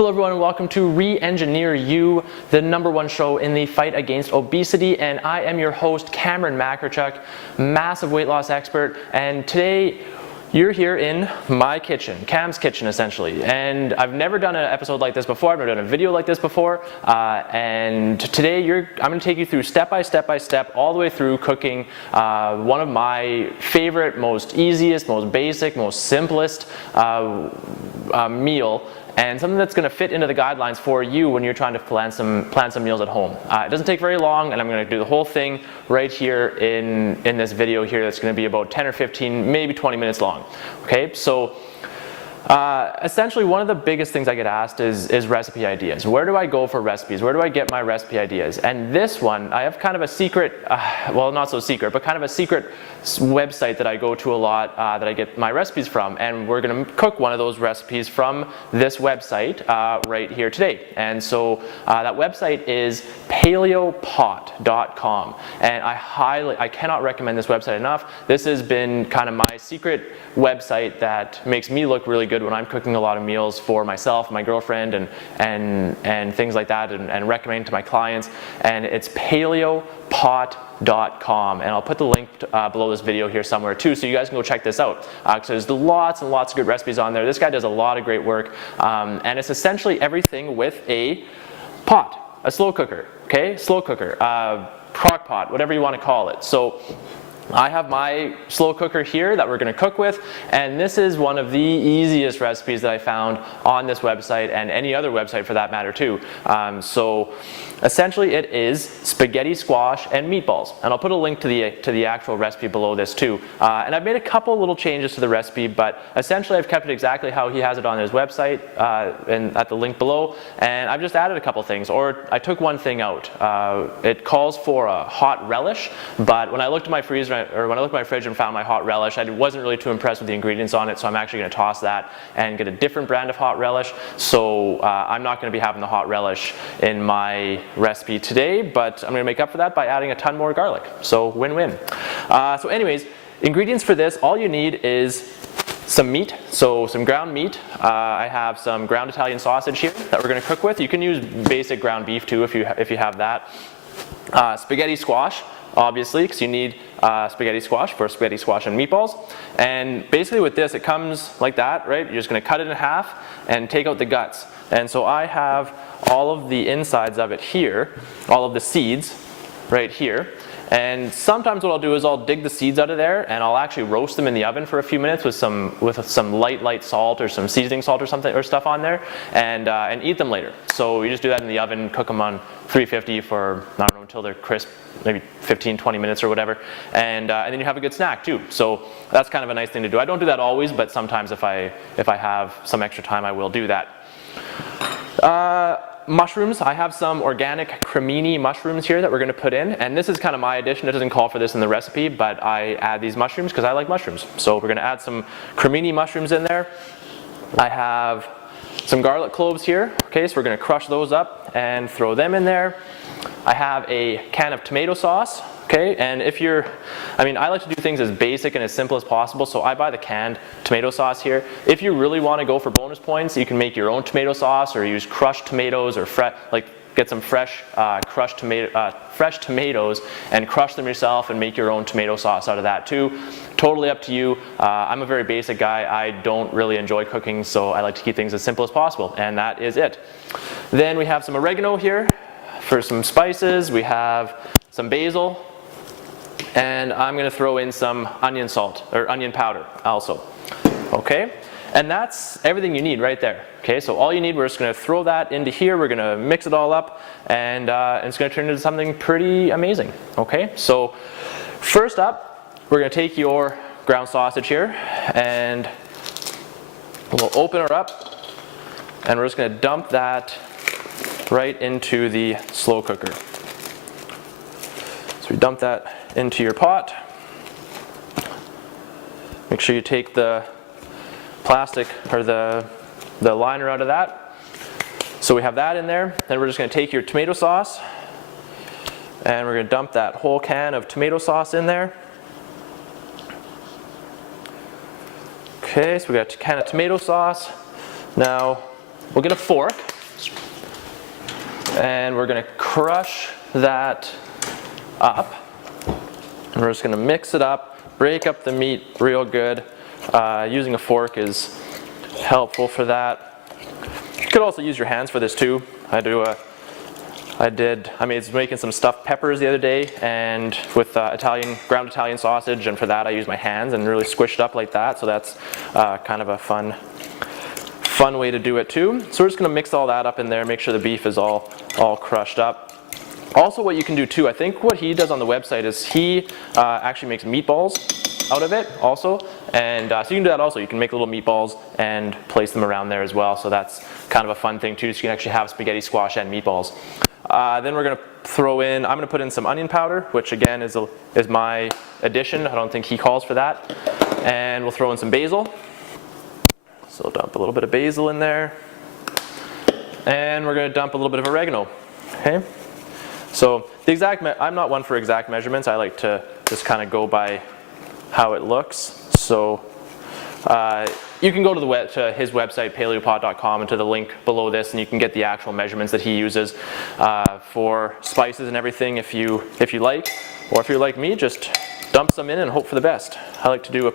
Hello everyone and welcome to Re-Engineer You, the #1 show in the fight against obesity, and I am your host Cameron Makarchuk, massive weight loss expert, and today you're here in my kitchen, Cam's kitchen essentially, and I've never done an episode like this before, I've never done a video like this before, and today I'm going to take you through step by step all the way through cooking one of my favorite, most easiest, most basic, most simplest meal, and something that's going to fit into the guidelines for you when you're trying to plan some meals at home. It doesn't take very long, and I'm going to do the whole thing right here in this video here. That's going to be about 10 or 15, maybe 20 minutes long. Okay, so essentially one of the biggest things I get asked is recipe ideas. Where do I go for recipes? Where do I get my recipe ideas? And this one, I have kind of a secret, well, not so secret, but kind of a secret website that I go to a lot that I get my recipes from, and we're going to cook one of those recipes from this website right here today. And so that website is paleopot.com, and I cannot recommend this website enough. This has been kind of my secret website that makes me look really good when I'm cooking a lot of meals for myself, my girlfriend, and things like that, and recommending to my clients. And it's paleopot.com, and I'll put the link below this video here somewhere too, so you guys can go check this out, because there's lots and lots of good recipes on there. This guy does a lot of great work, and it's essentially everything with a pot, a slow cooker, okay, slow cooker, crock pot, whatever you want to call it. So I have my slow cooker here that we're going to cook with, and this is one of the easiest recipes that I found on this website, and any other website for that matter too. So essentially it is spaghetti squash and meatballs, and I'll put a link to the actual recipe below this too. And I've made a couple little changes to the recipe, but essentially I've kept it exactly how he has it on his website and at the link below, and I've just added a couple things, or I took one thing out. It calls for a hot relish, but when I looked at my freezer, or when I looked at my fridge and found my hot relish, I wasn't really too impressed with the ingredients on it, so I'm actually going to toss that and get a different brand of hot relish. So I'm not going to be having the hot relish in my recipe today, but I'm going to make up for that by adding a ton more garlic. So win-win. So anyways, ingredients for this, all you need is some meat, so some ground meat. I have some ground Italian sausage here that we're going to cook with. You can use basic ground beef too if you have that. Spaghetti squash, obviously, because you need spaghetti squash for spaghetti squash and meatballs. And basically with this, it comes like that, right? You're just going to cut it in half and take out the guts. And so I have all of the insides of it here, all of the seeds right here. And sometimes what I'll do is I'll dig the seeds out of there, and I'll actually roast them in the oven for a few minutes with some light salt or some seasoning salt or something or stuff on there, and eat them later. So you just do that in the oven, cook them on 350 for, I don't know, until they're crisp, maybe 15-20 minutes or whatever, and then you have a good snack too. So that's kind of a nice thing to do. I don't do that always, but sometimes if I have some extra time, I will do that. Mushrooms, I have some organic cremini mushrooms here that we're going to put in, and this is kind of my addition. It doesn't call for this in the recipe, but I add these mushrooms because I like mushrooms. So we're going to add some cremini mushrooms in there. I have some garlic cloves here, okay, so we're going to crush those up and throw them in there. I have a can of tomato sauce, okay, and I like to do things as basic and as simple as possible, so I buy the canned tomato sauce here. If you really want to go for bonus points, you can make your own tomato sauce, or use crushed tomatoes, or get some fresh tomatoes and crush them yourself and make your own tomato sauce out of that too. Totally up to you. I'm a very basic guy. I don't really enjoy cooking, so I like to keep things as simple as possible, and that is it. Then we have some oregano here for some spices. We have some basil, and I'm going to throw in some onion salt, or onion powder also. Okay, and that's everything you need right there. Okay, so all you need, we're just going to throw that into here, we're going to mix it all up, and it's going to turn into something pretty amazing. Okay, so first up, we're going to take your ground sausage here, and we'll open her up, and we're just going to dump that right into the slow cooker. So we dump that into your pot. Make sure you take the plastic or the liner out of that. So we have that in there. Then we're just going to take your tomato sauce, and we're going to dump that whole can of tomato sauce in there. Okay, so we got a can of tomato sauce. Now we'll get a fork, and we're gonna crush that up. And we're just gonna mix it up, break up the meat real good. Using a fork is helpful for that. You could also use your hands for this too. I was making some stuffed peppers the other day, and with ground Italian sausage, and for that I use my hands and really squish it up like that. So that's kind of a fun way to do it too. So we're just gonna mix all that up in there, make sure the beef is all crushed up. Also, what you can do too, I think what he does on the website is he actually makes meatballs out of it also, and so you can do that also. You can make little meatballs and place them around there as well, so that's kind of a fun thing too, so you can actually have spaghetti squash and meatballs. Then we're going to I'm going to put in some onion powder, which again is my addition. I don't think he calls for that. And we'll throw in some basil. So dump a little bit of basil in there. And we're going to dump a little bit of oregano. Okay. So I'm not one for exact measurements. I like to just kind of go by how it looks. So you can go to his website, paleopod.com, and to the link below this, and you can get the actual measurements that he uses for spices and everything if you like. Or if you're like me, just dump some in and hope for the best. I like to do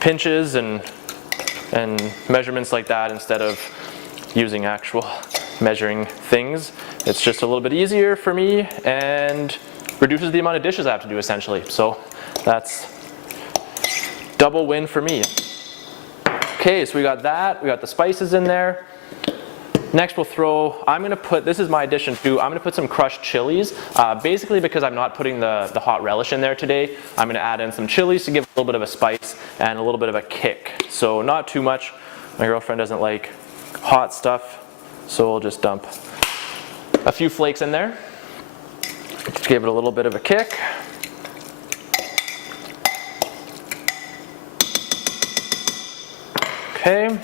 pinches and measurements like that instead of using actual measuring things. It's just a little bit easier for me and reduces the amount of dishes I have to do essentially. So that's double win for me. Okay, so we got that, we got the spices in there. Next this is my addition too, I'm gonna put some crushed chilies, basically because I'm not putting the hot relish in there today. I'm gonna add in some chilies to give a little bit of a spice and a little bit of a kick. So not too much. My girlfriend doesn't like hot stuff, so we'll just dump a few flakes in there to give it a little bit of a kick. Okay,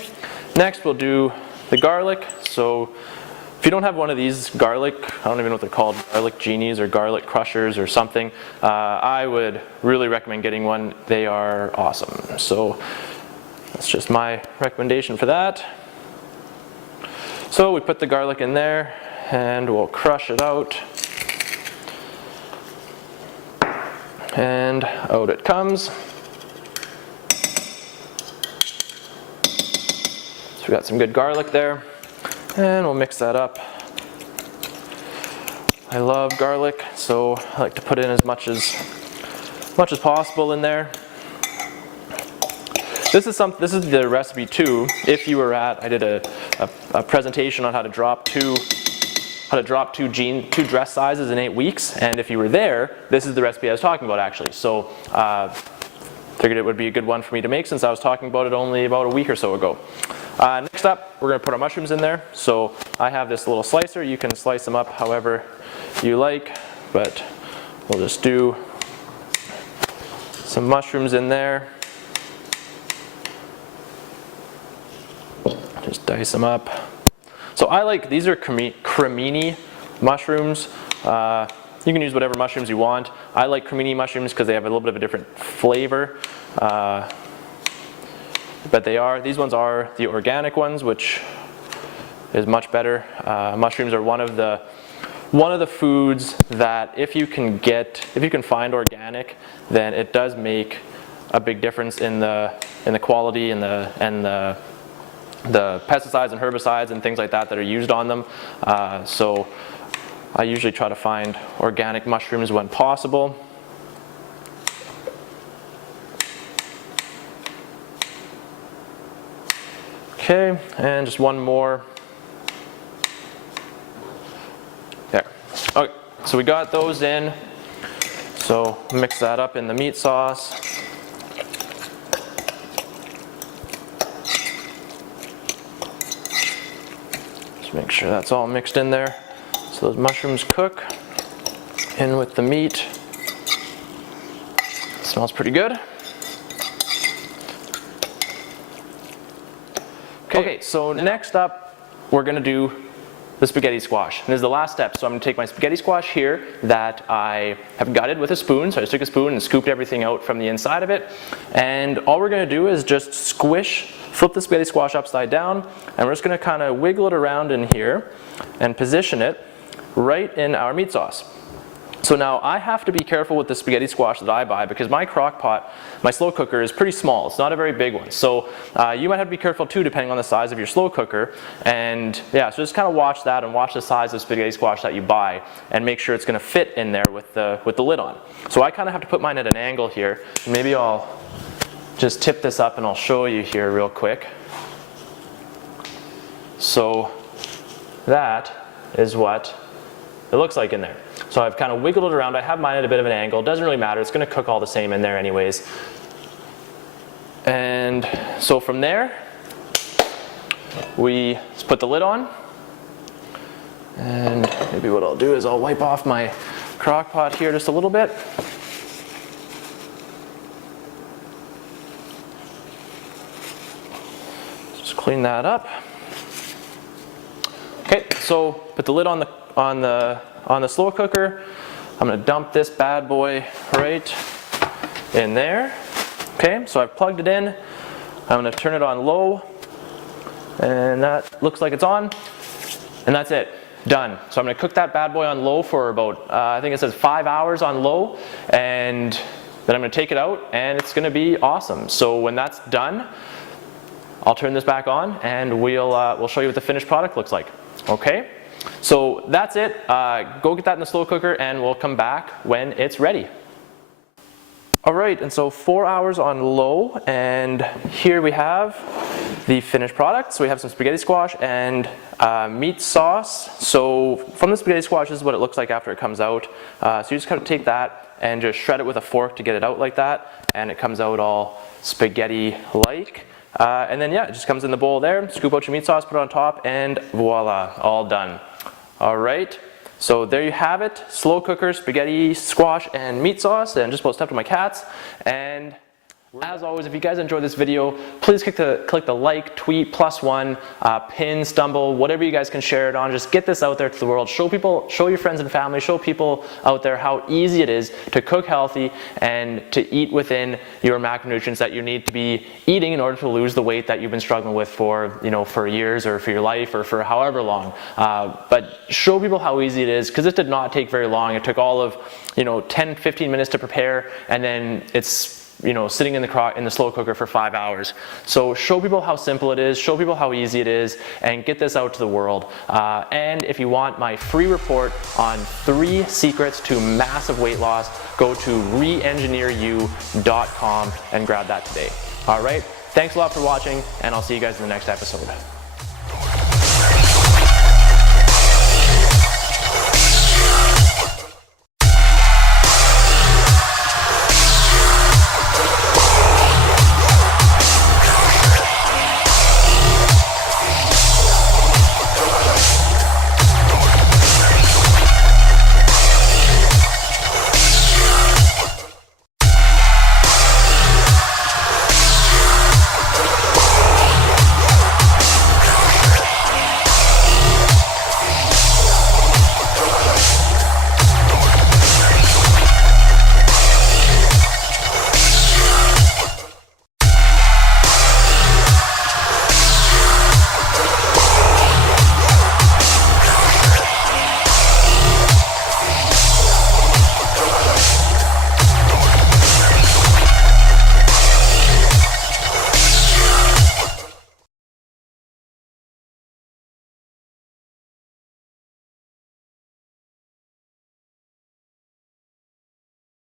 next we'll do the garlic. So if you don't have one of these garlic, I don't even know what they're called, garlic genies or garlic crushers or something, I would really recommend getting one. They are awesome. So that's just my recommendation for that. So we put the garlic in there and we'll crush it out. And out it comes. So we got some good garlic there, and we'll mix that up. I love garlic, so I like to put in as much as possible in there. This is the recipe too. If you were I did a presentation on how to drop two dress sizes in 8 weeks, and if you were there, this is the recipe I was talking about actually. So figured it would be a good one for me to make since I was talking about it only about a week or so ago. Next up, we're going to put our mushrooms in there. So I have this little slicer. You can slice them up however you like, but we'll just do some mushrooms in there. Just dice them up. So these are cremini mushrooms. You can use whatever mushrooms you want. I like cremini mushrooms because they have a little bit of a different flavor. But these ones are the organic ones, which is much better. Mushrooms are one of the foods that if you can find organic, then it does make a big difference in the quality and the pesticides and herbicides and things like that are used on them. So I usually try to find organic mushrooms when possible. Okay, and just one more. There. Okay, so we got those in. So mix that up in the meat sauce. Just make sure that's all mixed in there. So those mushrooms cook in with the meat. Smells pretty good. Okay, so next up we're going to do the spaghetti squash. And this is the last step. So I'm going to take my spaghetti squash here that I have gutted with a spoon. So I just took a spoon and scooped everything out from the inside of it. And all we're going to do is just flip the spaghetti squash upside down, and we're just going to kind of wiggle it around in here and position it right in our meat sauce. So now I have to be careful with the spaghetti squash that I buy because my crock pot, my slow cooker, is pretty small. It's not a very big one. So you might have to be careful too depending on the size of your slow cooker. And yeah, so just kind of watch that and watch the size of spaghetti squash that you buy and make sure it's going to fit in there with the lid on. So I kind of have to put mine at an angle here. Maybe I'll just tip this up and I'll show you here real quick. So that is what it looks like in there. So I've kind of wiggled it around. I have mine at a bit of an angle. It doesn't really matter. It's going to cook all the same in there anyways. And so from there, we just put the lid on. And maybe what I'll do is I'll wipe off my crock pot here just a little bit. Just clean that up. Okay, so put the lid on the slow cooker. I'm going to dump this bad boy right in there. Okay, so I've plugged it in. I'm going to turn it on low, and that looks like it's on, and that's it. Done. So I'm going to cook that bad boy on low for about, I think it says 5 hours on low, and then I'm going to take it out, and it's going to be awesome. So when that's done, I'll turn this back on, and we'll show you what the finished product looks like. Okay? So that's it. Go get that in the slow cooker and we'll come back when it's ready. All right, and so 4 hours on low, and here we have the finished product. So we have some spaghetti squash and meat sauce. So from the spaghetti squash, this is what it looks like after it comes out. So you just kind of take that and just shred it with a fork to get it out like that, and it comes out all spaghetti-like. And then yeah, it just comes in the bowl there. Scoop out your meat sauce, put it on top, and voila, all done. All right, so there you have it. Slow cooker, spaghetti, squash, and meat sauce, and just about stuffed with my cats. And as always, if you guys enjoyed this video, please click the like, tweet, +1, pin, stumble, whatever you guys can share it on. Just get this out there to the world. Show your friends and family, show people out there how easy it is to cook healthy and to eat within your macronutrients that you need to be eating in order to lose the weight that you've been struggling with for years or for your life or for however long. But show people how easy it is, because it did not take very long. It took all of 10-15 minutes to prepare, and then it's sitting in the slow cooker for 5 hours. So show people how simple it is, show people how easy it is, and get this out to the world. And if you want my free report on 3 secrets to massive weight loss, go to reengineeryou.com and grab that today. All right, thanks a lot for watching, and I'll see you guys in the next episode.